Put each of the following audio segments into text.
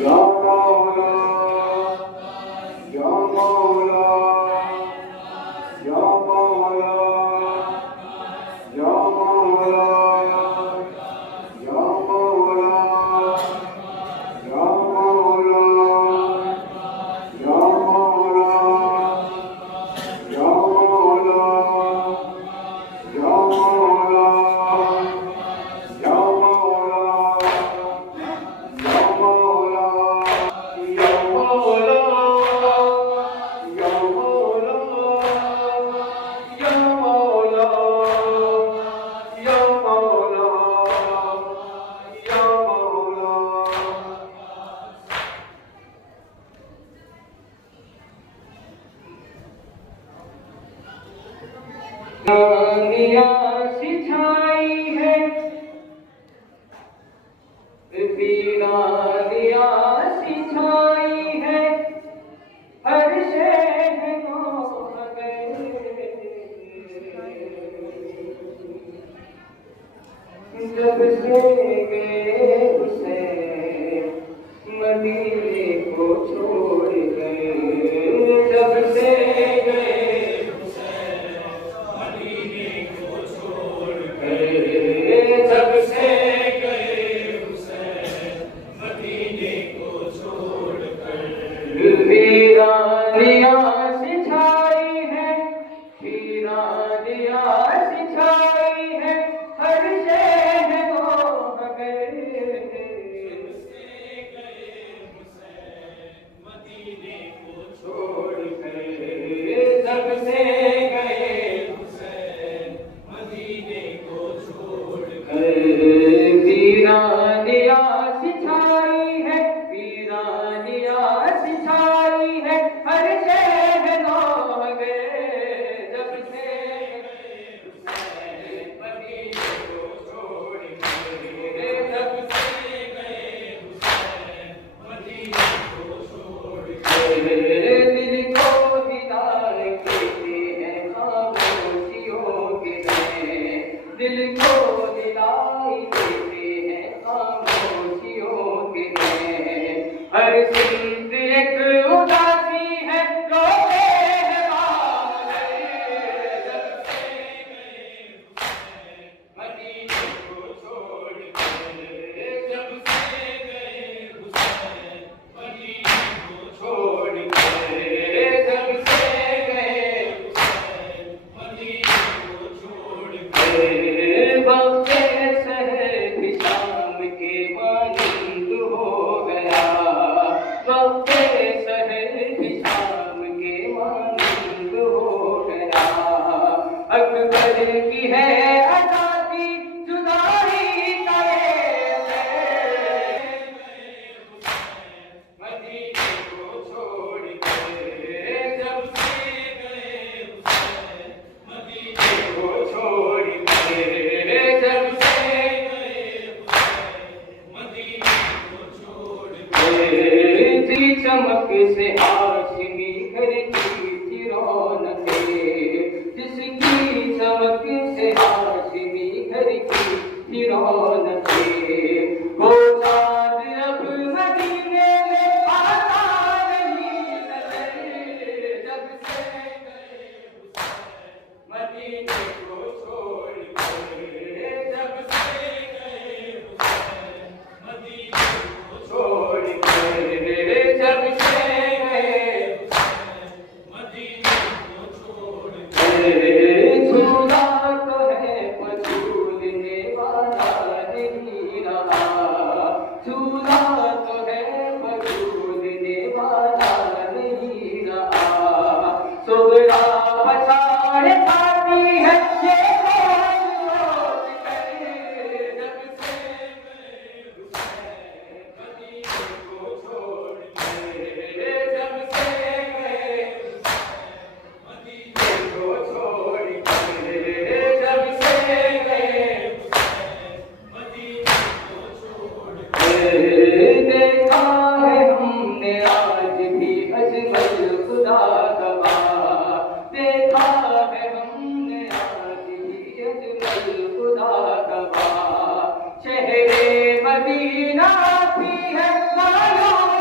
या मौला या मौला या मौला या मौला या मौला या मौला या मौला या मौला या मौला या मौला या मौला या मौला या मौला या मौला या मौला या मौला वीरानिया सिछाई है वीरानिया सिछाई है हर शहर जब से गए उसे मदीने को छोड़ गए जब से गए जब से गए मदीने को छोड़कर वीरानिया सिछाई है वीरानिया सिछाई है हर शहरों मगर मदीने को छोड़कर जब से गए मदीने को वीरानिया सिछाई है वीरानिया सिछाई है हर शहरों मगर जब से मदीने को छोड़ जब से गए मदीने को छोड़ दिल को दीदार देते हैं खामोशियों के दिल को दिलाई देते हैं खामोशियों के हर सिंध एक उदासी है रोते हैं बादल जब से गए मदीने को छोड़ जब से गए मदीने को छोड़ जब से गए मदीने को छोड़ वक्ते शहर भी शाम के मानंद हो गया वक्ते शहर भी शाम के मानंद हो गया अकबर की है आजादी जुदाई करे मदीने को छोड़ जब से गए मदीने को छोड़ जब से गए मदीने को छोड़ जी चमक से हाशमी घर की रौनके जिसकी चमक से हाशमी घर की रौनके वो चाँद अब मदीने में आता नहीं नजर जब से गए मदीने को छोड़ जब से गए मदीने को छोड़ जब से गए मदीने को छोड़ झूला तो है पर झूलने वाला नहीं रहा झूला तो है पर झूलने वाला नहीं रहा सुगरा पछाड़ खाती है ये कौन जब से मदीने को छोड़ जब से गए मदीने को छोड़ जब से गए मदीने को छोड़ देखा है हमने आज भी अजमल खुदा गवा देखा है हमने आज भी अजमल खुदा गवा शहरे मदीना भी है मालूम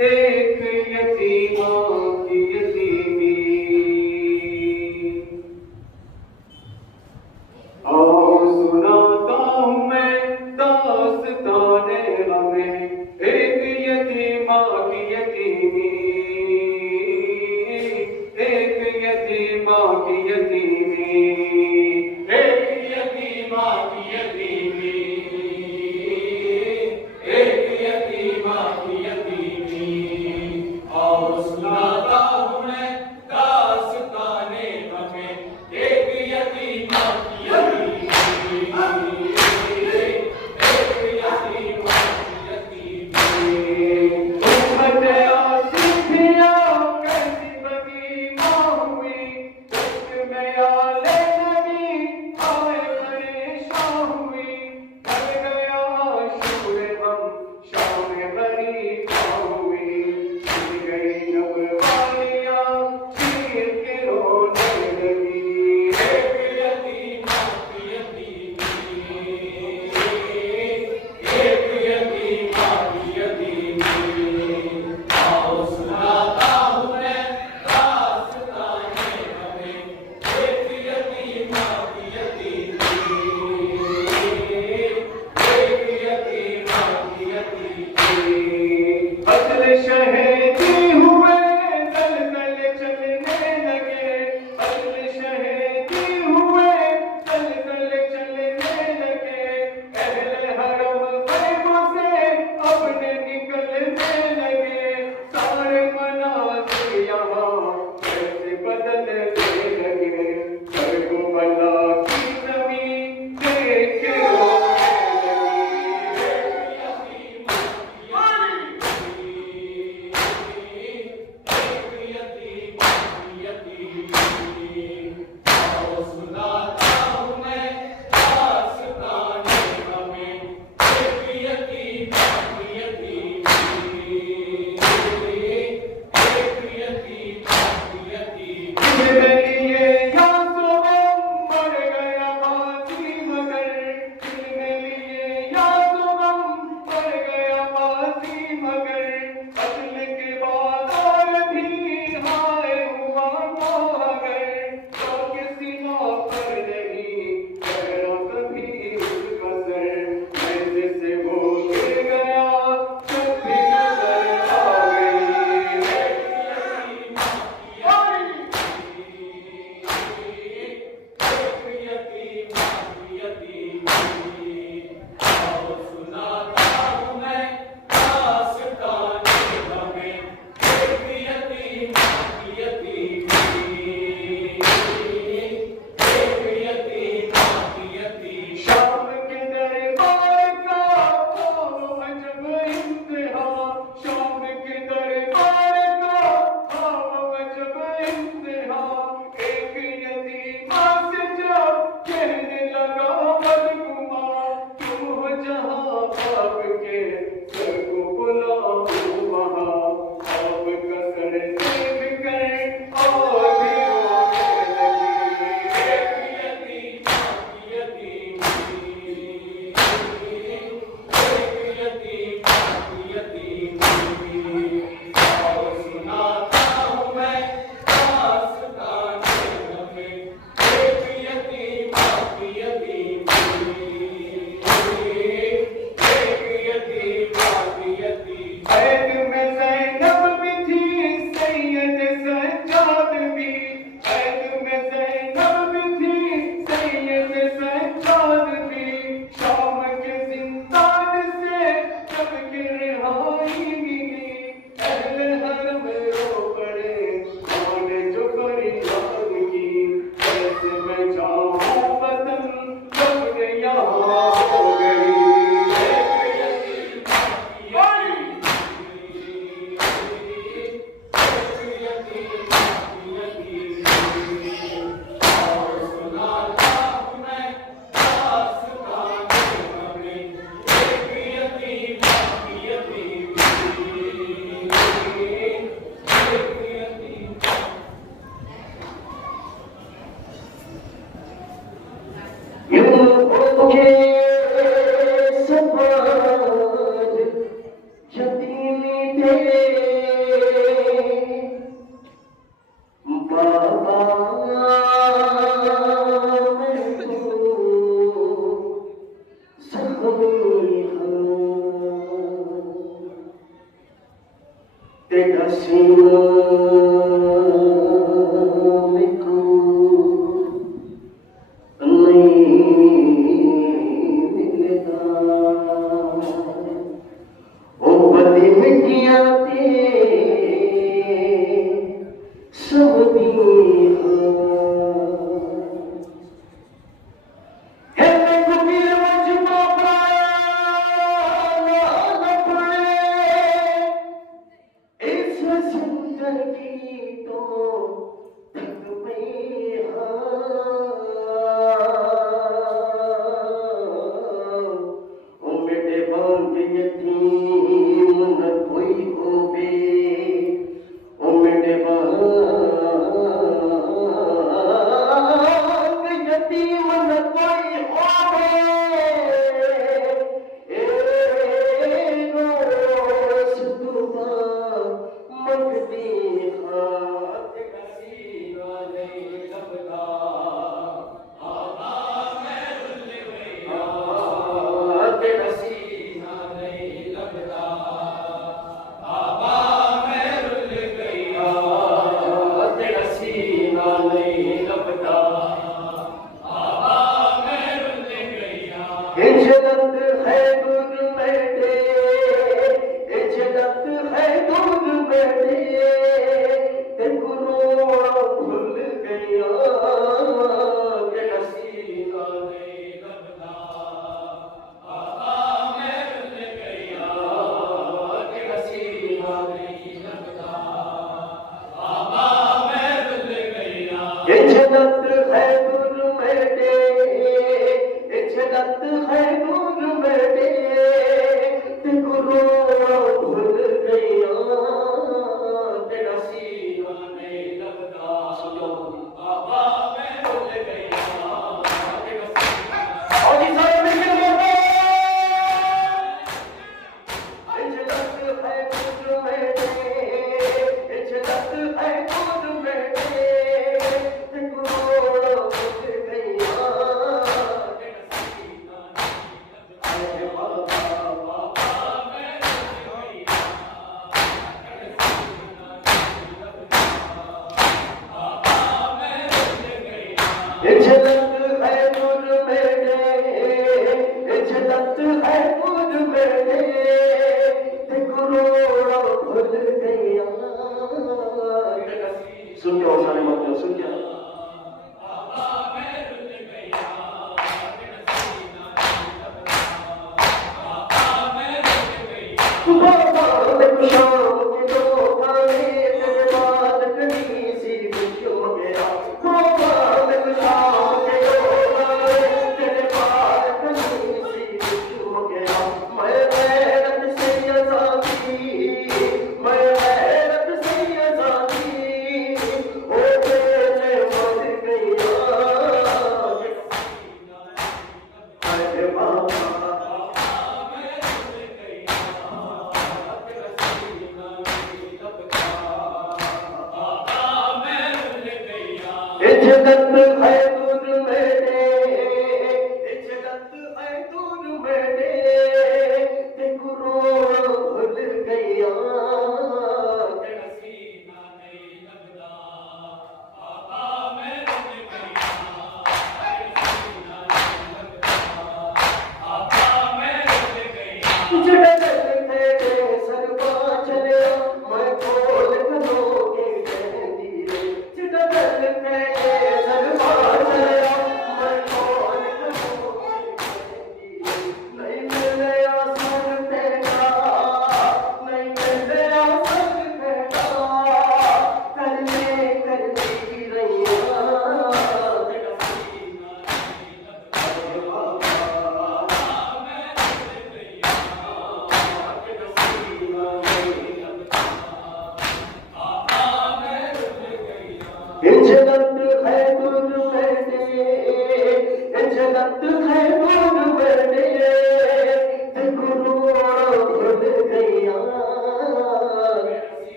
एक यतीमा की यतीमी। आओ सुनाता हूँ मैं दास्ताने हमें, एक यतीमा की यतीमी, एक यतीमा की यतीमी, एक यतीमा की यतीमी, एक यतीमा की यतीमी। आओ सुनाता हूँ मैं दास्ताने हमें, एक यतीमा की यतीमी, एक यतीमा की यतीमी। उम्मत आती थी कैसी बनी माँ हुई, में आले नबी आए परेशान हुई, कर गया शुक्र हम शाम बरी हुई, छिन गई जब वालियाँ चीर के रोने लगी। एक यतीमा की यतीमी, एक यतीमा की यतीमी। आओ सुनाता हूँ मैं दास्ताने हमें, एक यतीमा की यतीमी, एक यतीमा की यतीमी। असल शहीदी हुए दल दल चलने लगे, असल शहीदी हुए दल दल चलने लगे, अहले हरम खैमों से अपने निकलने लगे, सारे मनाज़िर यहाँ कैसे बदलने लगे, करबला की ज़मीन देख के रोने लगी। एक यतीमा की यतीमी। आओ सुनाता हूँ मैं दास्ताने हमें, एक यतीमा की यतीमी, एक यतीमा की यतीमी। किसने लिए यासुम मर गया बासी मगर, किसने लिए यासुम मर गया बासी मगर, असल के बाद और भी हाय हुआ मगर, तो किसी पर नहीं ठहरा कभी उसका सर, ऐसे से वो गिर गया जब भी नजर आ गई। एक यतीमा की यतीमी। आओ सुनाता हूँ मैं दास्ताने हमें, एक यतीमा की यतीमी, एक यतीमा की यतीमी। शाम के दरबार का आओ अजब इम्तिहान, शाम के दरबार का आओ अजब इम्तिहान, एक यतीमा से जब कहने लगा बदगुमान, तुम हो जहाँ बाप के सर को बुलाओ वहाँ, आपका सर देख कर और भी रोने लगी। एक यतीमा की यतीमी, एक यतीमा की यतीमी। आओ सुनाता हूँ मैं दास्ताने हमें, एक यतीमा की यतीमी, एक यतीमा की यतीमी। ऐद में ज़ैनब भी थी सैयद सज्जाद भी, ऐद में ज़ैनब भी थी सैयद सज्जाद भी, शाम के जिंदान से जब की रिहाई मिली, अहले हरम रो पड़े माने जो फरियाद की, कैसे मैं जाऊँ वतन जब यहाँ हो गई। एक यतीमा की यतीमी, एक यतीमा की यतीमी। आओ सुनाता हूँ मैं दास्ताने हमें, एक यतीमा की यतीमी, एक यतीमा। यूं के समाज यतीमी थे तेरा सीना लिखो नहीं मिलता ओ बदी मिट्टियां ते सब दी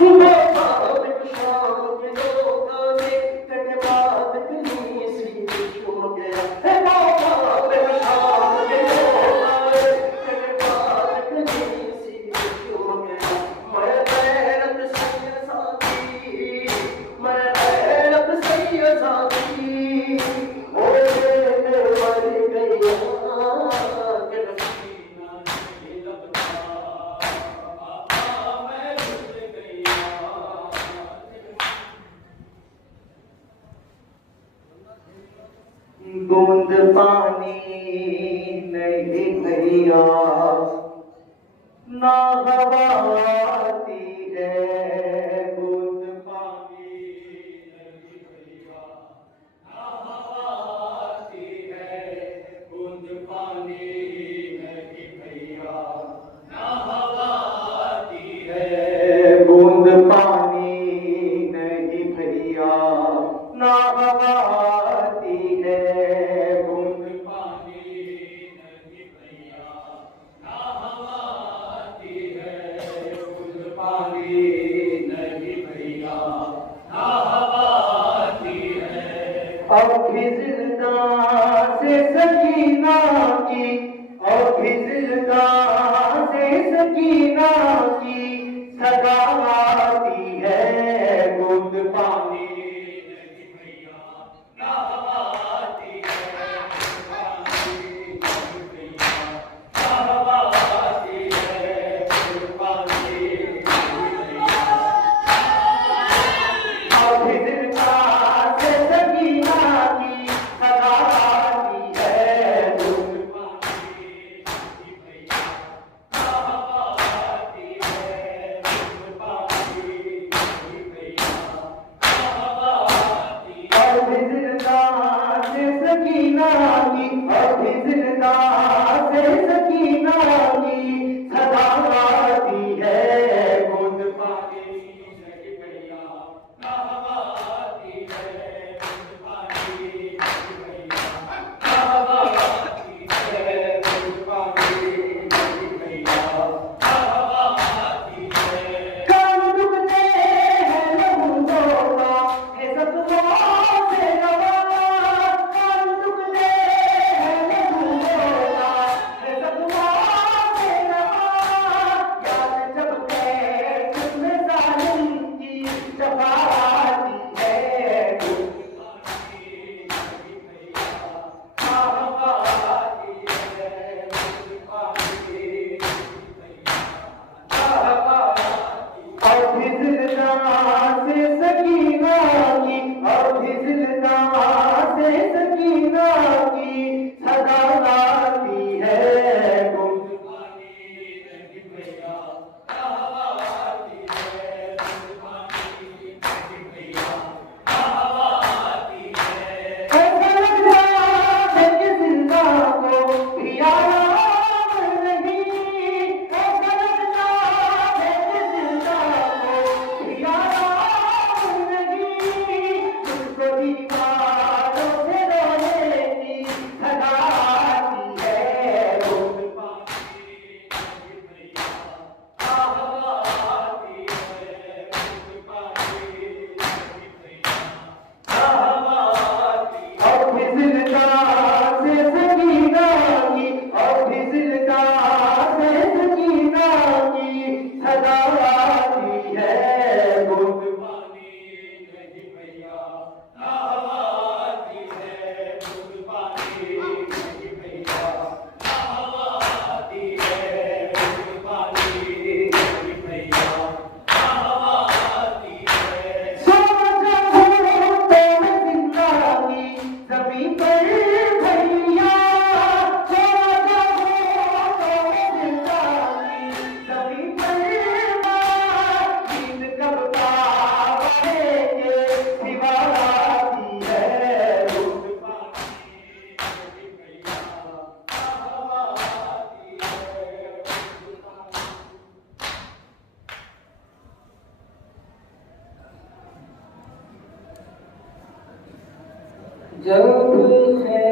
वो शाम शाम के दो गाने कटे बात कहीं सी चुम गया है वो शाम के दो गाने कटे बात कहीं सी चुम गया मैं गैरत सैयद साथी मैं गैरत सैयद साथी ओ मैं मर गया के नसीना नहीं लगता मैं रुस गया बूंद पानी नहीं भैया ना हवा आती है बूंद पानी नहीं भैया ना हवा आती है बूंद पानी नहीं भैया ना हवा आती है बूंद पानी नहीं भैया ना हवा आती है बूंद पानी नहीं भैया ना हवा आती है बूंद पानी नहीं भैया ना हवा आती है अब भी जिंदा से सकीना की अब भी जिंदा से सकीना की सदा आती है बूंद पानी नहीं भैया ना हवा आती है बूंद पानी नहीं भैया ना हवा आती है बूंद पानी नहीं भैया अब भी जिंदा से सकीना की सदा आती है बूंद पानी नहीं भैया ना हवा आती है बूंद पानी नहीं भैया ना हवा आती है अब भी जिंदा से सकीना की अब भी जिंदा से सकीना की सदा आती है बूंद पानी नहीं भैया ना हवा आती है बूंद पानी नहीं भैया ना हवा आती है बूंद पानी नहीं भैया ना हवा आती है कान दुखते हैं लहूओं का है सतुओं से रवा कान दुखते हैं लहूओं का है सतुओं से रवा याद जब तक तुझमें जालिम की जफा आती है बूंद पानी नहीं भैया ना हवा आती है बूंद पानी नहीं भैया ना हवा आती है अब भी जिंदा से सकीना की अब भी जिंदा से सकीना की सदा आती है बूंद पानी नहीं भैया ना हवा आती है बूंद पानी नहीं भैया ना हवा आती है ऐसा लगता है कि जिंदा को भी आराम नहीं ऐसा लगता है कि जिंदा को भी आराम नहीं तुझको दीवारों से रोने की सदा आती है बूंद पानी नहीं भैया ना हवा आती है बूंद पानी नहीं भैया ना हवा आती है अब भी जिंदा से सकीना की अब भी जिंदा से सकीना की सदा आती है बूंद पानी नहीं भैया ना हवा आती है बूंद पानी नहीं भैया ना हवा आती है बूंद पानी नहीं भैया ना हवा आती है सोच घूमते में जिंदगी जमीन पर भैया सोच घूमते में जिंदगी जमीन पर नींद कब पाएंगे सिवा आती है बूंद पानी नहीं भैया ना हवा आती है बूंद पानी जब है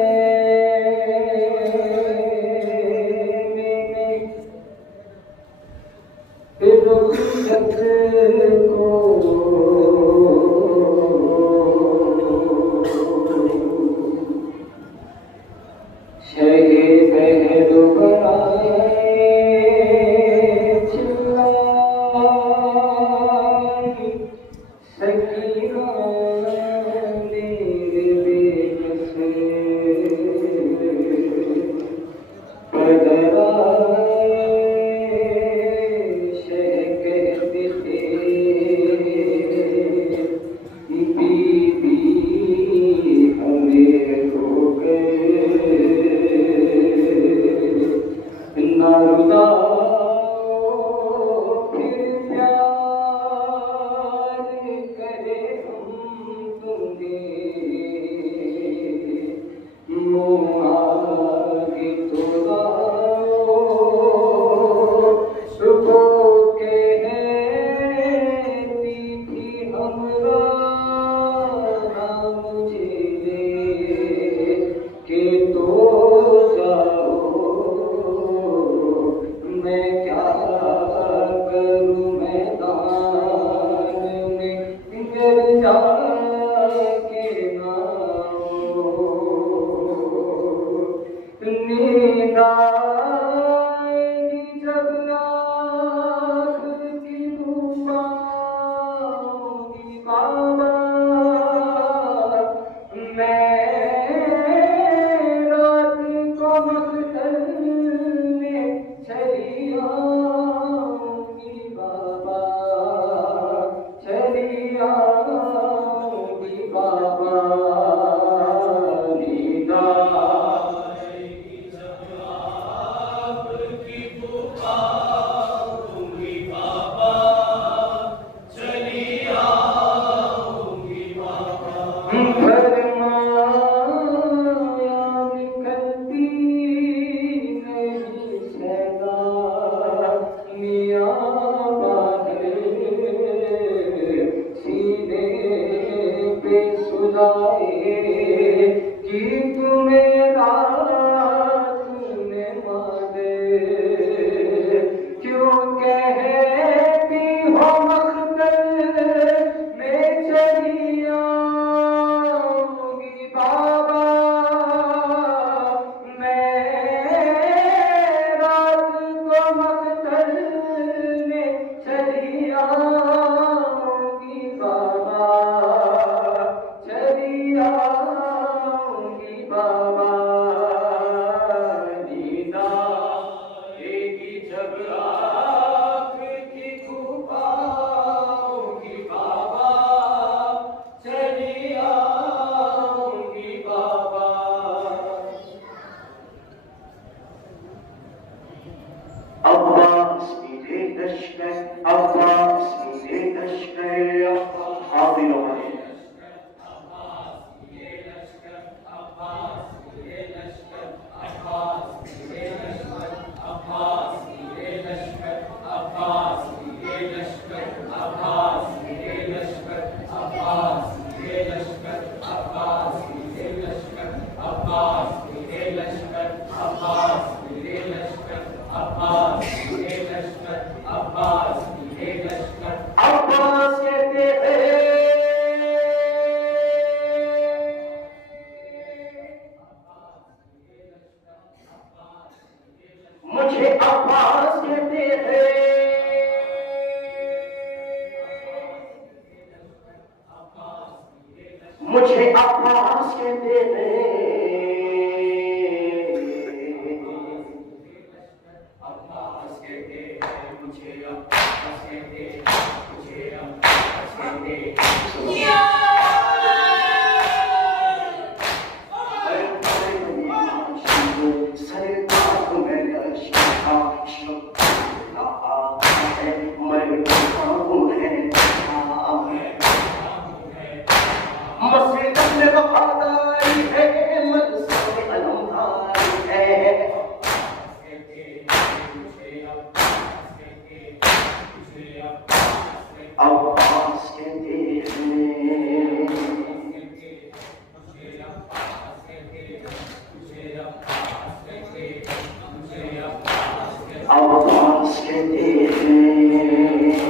Abbas के देखने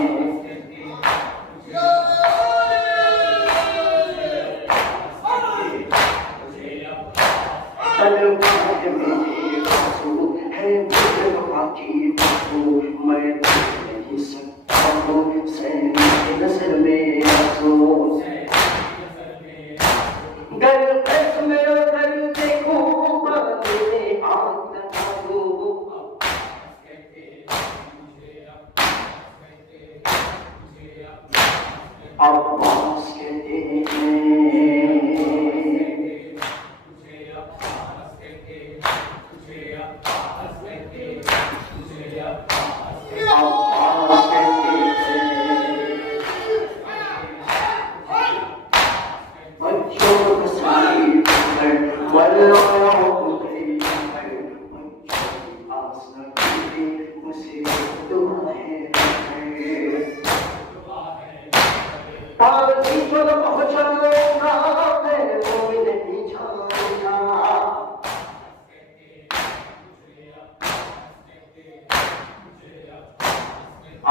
अब्बास कहते हैं अब्बास कहते हैं मुझे अब्बास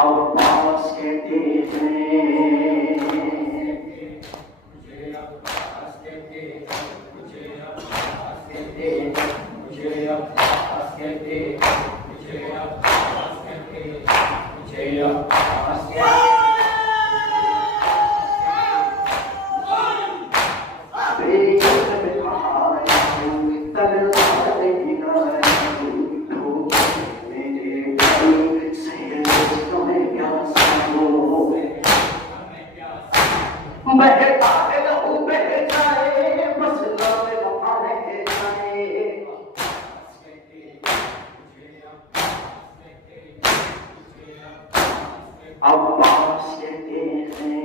कहते मुझे अब्बास कहते मुझे अब्बास कहते मुझे अब्बास कहते मुझे अब्बास कहते बहता है लहू बह जाए बस नाम वफा रह जाए अब्बास कहते हैं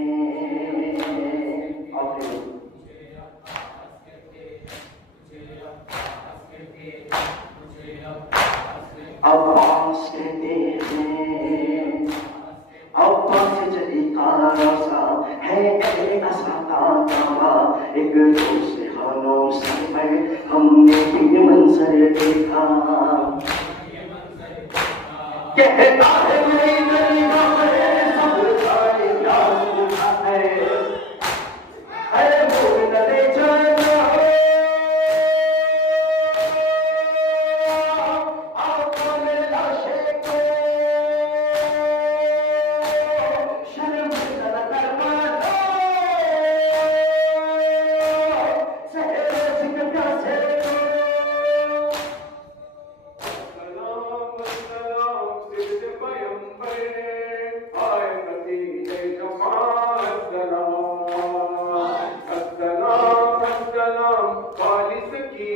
अब्बास कहते हैं अब्बास जली काला रोसा है एक दूसरे खानों से पर हमने ये मंजर देखा कहता है मेरी गरीबा है सब सारे प्यास बुझा है भूल न ले जाना आंखों में लाशें को शर्म न करवा खालिस की